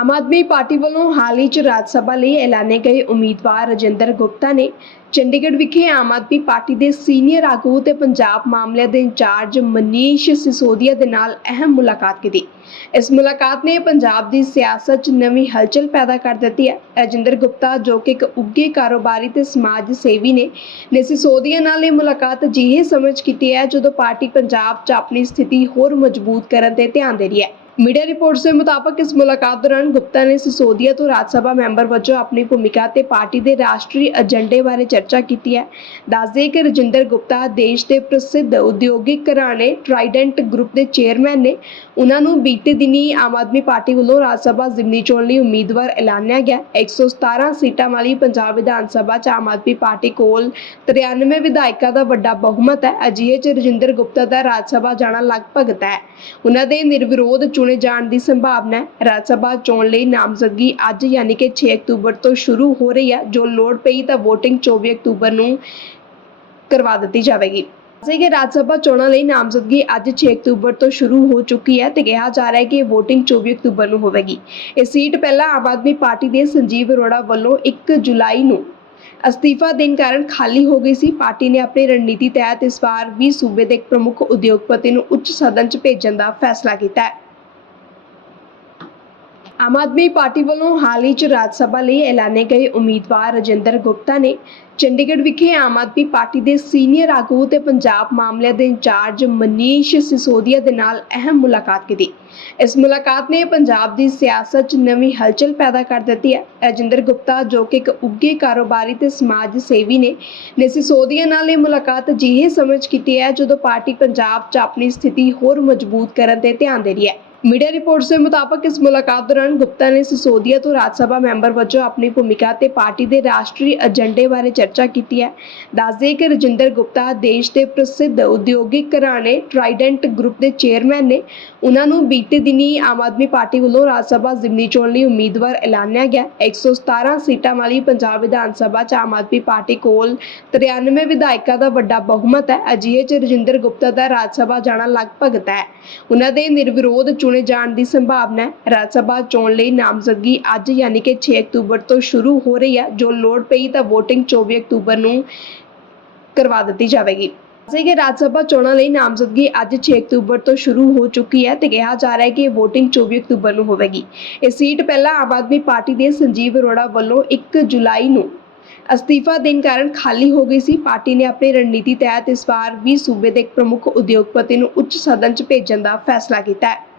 Aam Aadmi party ਵੱਲੋਂ ਹਾਲ ਹੀ 'ਚ ਰਾਜ ਸਭਾ ਲਈ ਐਲਾਨੇ ਗਏ ਉਮੀਦਵਾਰ ਰਜਿੰਦਰ ਗੁਪਤਾ ਨੇ ਚੰਡੀਗੜ੍ਹ ਵਿਖੇ ਆਮ ਆਦਮੀ ਪਾਰਟੀ ਦੇ ਸੀਨੀਅਰ ਆਗੂ ਤੇ ਪੰਜਾਬ ਮਾਮਲਿਆਂ ਦੇ ਇੰਚਾਰਜ ਮਨੀਸ਼ ਸਿਸੋਦੀਆ ਦੇ ਨਾਲ ਅਹਿਮ ਮੁਲਾਕਾਤ ਕੀਤੀ। ਇਸ ਮੁਲਾਕਾਤ ਨੇ ਪੰਜਾਬ ਦੀ ਸਿਆਸਤ 'ਚ ਨਵੀਂ ਹਲਚਲ ਪੈਦਾ ਕਰ ਦਿੱਤੀ ਹੈ। ਰਜਿੰਦਰ ਗੁਪਤਾ ਜੋ ਕਿ ਇੱਕ ਉੱਘੇ ਕਾਰੋਬਾਰੀ ਤੇ ਸਮਾਜ ਸੇਵੀ ਨੇ ਨੇ ਸਿਸੋਦੀਆ ਨਾਲ ਇਹ ਮੁਲਾਕਾਤ ਅਜਿਹੇ ਸਮਝ ਕੀਤੀ ਹੈ ਜਦੋਂ ਪਾਰਟੀ ਪੰਜਾਬ 'ਚ ਆਪਣੀ ਸਥਿਤੀ ਹੋਰ ਮਜ਼ਬੂਤ ਕਰਨ ਤੇ ਧਿਆਨ ਦੇ ਰਹੀ ਹੈ। ਮੀਡੀਆ ਰਿਪੋਰਟਸ ਦੇ ਮੁਤਾਬਕ ਇਸ ਮੁਲਾਕਾਤ ਦੌਰਾਨ ਗੁਪਤਾ ਨੇ ਸਿਸੋਦੀਆ ਤੋਂ ਰਾਜ ਸਭਾ ਮੈਂਬਰ ਵਜੋਂ ਆਪਣੀ ਭੂਮਿਕਾ ਤੇ ਪਾਰਟੀ ਦੇ ਰਾਸ਼ਟਰੀ ਏਜੰਡੇ ਬਾਰੇ ਚਰਚਾ ਕੀਤੀ ਹੈ। ਦੱਸਦੇ ਕਿ ਰਜਿੰਦਰ ਗੁਪਤਾ ਦੇਸ਼ ਦੇ ਪ੍ਰਸਿੱਧ ਉਦਯੋਗਿਕ ਘਰਾਣੇ ਟਰਾਈਡੈਂਟ ਗਰੁੱਪ ਦੇ ਚੇਅਰਮੈਨ ਨੇ ਉਹਨਾਂ ਨੂੰ ਬੀਤੇ ਦਿਨੀ ਆਮ ਆਦਮੀ ਪਾਰਟੀ ਵੱਲੋਂ ਰਾਜ ਸਭਾ ਜ਼ਿਮਨੀ ਚੋਣ ਲਈ ਉਮੀਦਵਾਰ ਐਲਾਨਿਆ ਗਿਆ। 117 ਸੀਟਾਂ ਵਾਲੀ ਪੰਜਾਬ ਵਿਧਾਨ ਸਭਾ 'ਚ ਆਮ ਆਦਮੀ ਪਾਰਟੀ ਕੋਲ 93 ਵਿਧਾਇਕਾਂ ਦਾ ਵੱਡਾ ਬਹੁਮਤ ਹੈ। ਅਜਿਹੇ 'ਚ ਰਜਿੰਦਰ ਗੁਪਤਾ ਦਾ ਰਾਜ ਸਭਾ ਜਾਣਾ ਲਗਭਗ ਤੈਅ। ਹੈ ਉਹਨਾਂ ਦੇ ਨਿਰਵਿਰੋਧ ਚੁਣੇ ਜਾਣ ਦੀ ਸੰਭਾਵਨਾ ਹੈ। ਰਾਜ ਸਭਾ ਚੋਣ ਲਈ ਨਾਮਜ਼ਦਗੀ ਅੱਜ ਯਾਨੀ ਕਿ 6 ਅਕਤੂਬਰ ਤੋਂ ਸ਼ੁਰੂ ਹੋ ਰਹੀ ਹੈ। ਜੋ ਲੋੜ ਪਈ ਤਾਂ VOTING 24 ਅਕਤੂਬਰ ਨੂੰ ਕਰਵਾ ਦਿੱਤੀ ਜਾਵੇਗੀ। ਅਸੀਂ ਕਿ ਰਾਜ ਸਭਾ ਚੋਣਾਂ ਲਈ ਨਾਮਜ਼ਦਗੀ ਅੱਜ 6 ਅਕਤੂਬਰ ਤੋਂ ਸ਼ੁਰੂ ਹੋ ਚੁੱਕੀ ਹੈ ਤੇ ਕਿਹਾ ਜਾ ਰਿਹਾ ਹੈ ਕਿ VOTING 24 ਅਕਤੂਬਰ ਨੂੰ ਹੋਵੇਗੀ। ਇਹ ਸੀਟ ਪਹਿਲਾਂ ਆਮ ਆਦਮੀ ਪਾਰਟੀ ਦੇ ਸੰਜੀਵ ਅਰੋੜਾ ਵੱਲੋਂ 1 ਜੁਲਾਈ ਨੂੰ ਅਸਤੀਫਾ ਦੇਣ ਕਾਰਨ ਖਾਲੀ ਹੋ ਗਈ ਸੀ। ਪਾਰਟੀ ਨੇ ਆਪਣੀ ਰਣਨੀਤੀ ਤਹਿਤ ਇਸ ਵਾਰ ਵੀ ਸੂਬੇ ਦੇ ਇੱਕ ਪ੍ਰਮੁੱਖ ਉਦਯੋਗਪਤੀ ਨੂੰ ਉੱਚ ਸਦਨ 'ਚ ਭੇਜਣ ਦਾ ਫੈਸਲਾ ਕੀਤਾ ਹੈ। ਆਮ ਆਦਮੀ ਪਾਰਟੀ ਵੱਲੋਂ ਹਾਲ ਹੀ 'ਚ ਰਾਜ ਸਭਾ ਲਈ ਐਲਾਨੇ ਗਏ ਉਮੀਦਵਾਰ ਰਜਿੰਦਰ ਗੁਪਤਾ ਨੇ ਚੰਡੀਗੜ੍ਹ ਵਿਖੇ ਆਮ ਆਦਮੀ ਪਾਰਟੀ ਦੇ ਸੀਨੀਅਰ ਆਗੂ ਤੇ ਪੰਜਾਬ ਮਾਮਲਿਆਂ ਦੇ ਇੰਚਾਰਜ ਮਨੀਸ਼ ਸਿਸੋਦੀਆ ਦੇ ਨਾਲ ਅਹਿਮ ਮੁਲਾਕਾਤ ਕੀਤੀ। ਇਸ ਮੁਲਾਕਾਤ ਨੇ ਪੰਜਾਬ ਦੀ ਸਿਆਸਤ 'ਚ ਨਵੀਂ ਹਲਚਲ ਪੈਦਾ ਕਰ ਦਿੱਤੀ ਹੈ। ਰਜਿੰਦਰ ਗੁਪਤਾ ਜੋ ਕਿ ਇੱਕ ਉੱਘੇ ਕਾਰੋਬਾਰੀ ਤੇ ਸਮਾਜ ਸੇਵੀ ਨੇ ਨੇ ਸਿਸੋਦੀਆ ਨਾਲ ਇਹ ਮੁਲਾਕਾਤ ਅਜਿਹੇ ਸਮਝ ਕੀਤੀ ਹੈ ਜਦੋਂ ਪਾਰਟੀ ਪੰਜਾਬ 'ਚ ਆਪਣੀ ਸਥਿਤੀ ਹੋਰ ਮਜ਼ਬੂਤ ਕਰਨ ਤੇ ਧਿਆਨ ਦੇ ਰਹੀ ਹੈ। ਮੀਡੀਆ ਰਿਪੋਰਟਸ ਦੇ ਮੁਤਾਬਕ ਇਸ ਮੁਲਾਕਾਤ ਦੌਰਾਨ ਗੁਪਤਾ ਨੇ ਸਿਸੋਦੀਆ ਤੋਂ ਰਾਜ ਸਭਾ ਮੈਂਬਰ ਵਜੋਂ ਆਪਣੀ ਭੂਮਿਕਾ ਤੇ ਪਾਰਟੀ ਦੇ ਰਾਸ਼ਟਰੀ ਏਜੰਡੇ ਬਾਰੇ ਚਰਚਾ ਕੀਤੀ ਹੈ। ਦੱਸਦੇ ਕਿ ਰਜਿੰਦਰ ਗੁਪਤਾ ਦੇਸ਼ ਦੇ ਪ੍ਰਸਿੱਧ ਉਦਯੋਗਿਕ ਘਰਾਣੇ ਟਰਾਈਡੈਂਟ ਗਰੁੱਪ ਦੇ ਚੇਅਰਮੈਨ ਨੇ ਉਹਨਾਂ ਨੂੰ ਬੀਤੇ ਦਿਨੀ ਆਮ ਆਦਮੀ ਪਾਰਟੀ ਵੱਲੋਂ ਰਾਜ ਸਭਾ ਜ਼ਿਮਨੀ ਚੋਣ ਲਈ ਉਮੀਦਵਾਰ ਐਲਾਨਿਆ ਗਿਆ। 117 ਸੀਟਾਂ ਵਾਲੀ ਪੰਜਾਬ ਵਿਧਾਨ ਸਭਾ 'ਚ ਆਮ ਆਦਮੀ ਪਾਰਟੀ ਕੋਲ 93 ਵਿਧਾਇਕਾਂ ਦਾ ਵੱਡਾ ਬਹੁਮਤ ਹੈ। ਅਜਿਹੇ 'ਚ ਰਜਿੰਦਰ ਗੁਪਤਾ ਦਾ ਰਾਜ ਸਭਾ ਜਾਣਾ ਲਗਭਗ ਤੈਅ। ਹੈ ਉਹਨਾਂ ਦੇ ਨਿਰਵਿਰੋਧ ਚੁਣੇ ਜਾਣ ਦੀ ਸੰਭਾਵਨਾ ਹੈ। ਰਾਜ ਸਭਾ ਚੋਣ ਲਈ ਨਾਮਜ਼ਦਗੀ ਅੱਜ ਯਾਨੀ ਕਿ 6 ਅਕਤੂਬਰ ਤੋਂ ਸ਼ੁਰੂ ਹੋ ਰਹੀ ਹੈ। ਜੋ ਲੋੜ ਪਈ ਤਾਂ VOTING 24 ਅਕਤੂਬਰ ਨੂੰ ਕਰਵਾ ਦਿੱਤੀ ਜਾਵੇਗੀ। ਅਸੀਂ ਕਿ ਰਾਜ ਸਭਾ ਚੋਣਾਂ ਲਈ ਨਾਮਜ਼ਦਗੀ ਅੱਜ 6 ਅਕਤੂਬਰ ਤੋਂ ਸ਼ੁਰੂ ਹੋ ਚੁੱਕੀ ਹੈ ਤੇ ਕਿਹਾ ਜਾ ਰਿਹਾ ਹੈ ਕਿ ਇਹ VOTING 24 ਅਕਤੂਬਰ ਨੂੰ ਹੋਵੇਗੀ। ਇਹ ਸੀਟ ਪਹਿਲਾਂ ਆਮ ਆਦਮੀ ਪਾਰਟੀ ਦੇ ਸੰਜੀਵ ਅਰੋੜਾ ਵੱਲੋਂ 1 ਜੁਲਾਈ ਨੂੰ ਅਸਤੀਫਾ ਦੇਣ ਕਾਰਨ ਖਾਲੀ ਹੋ ਗਈ ਸੀ। ਪਾਰਟੀ ਨੇ ਆਪਣੀ ਰਣਨੀਤੀ ਤਹਿਤ ਇਸ ਵਾਰ ਵੀ ਸੂਬੇ ਦੇ ਇੱਕ ਪ੍ਰਮੁੱਖ ਉਦਯੋਗਪਤੀ ਨੂੰ ਉੱਚ ਸਦਨ 'ਚ ਭੇਜਣ ਦਾ ਫੈਸਲਾ ਕੀਤਾ ਹੈ।